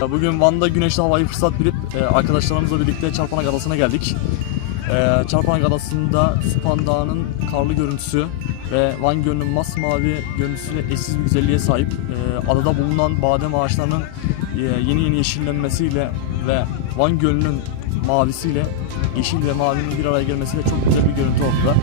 Bugün Van'da güneşli havayı fırsat bilip e, arkadaşlarımızla birlikte Çarpanak Adası'na geldik. E, Çarpanak Adası'nda Süphan Dağı'nın karlı görüntüsü ve Van Gölü'nün masmavi görüntüsüyle eşsiz bir güzelliğe sahip. E, adada bulunan badem ağaçlarının yeni yeni yeşillenmesiyle ve Van Gölü'nün mavisiyle yeşil ve mavinin bir araya gelmesiyle çok güzel bir görüntü ortada.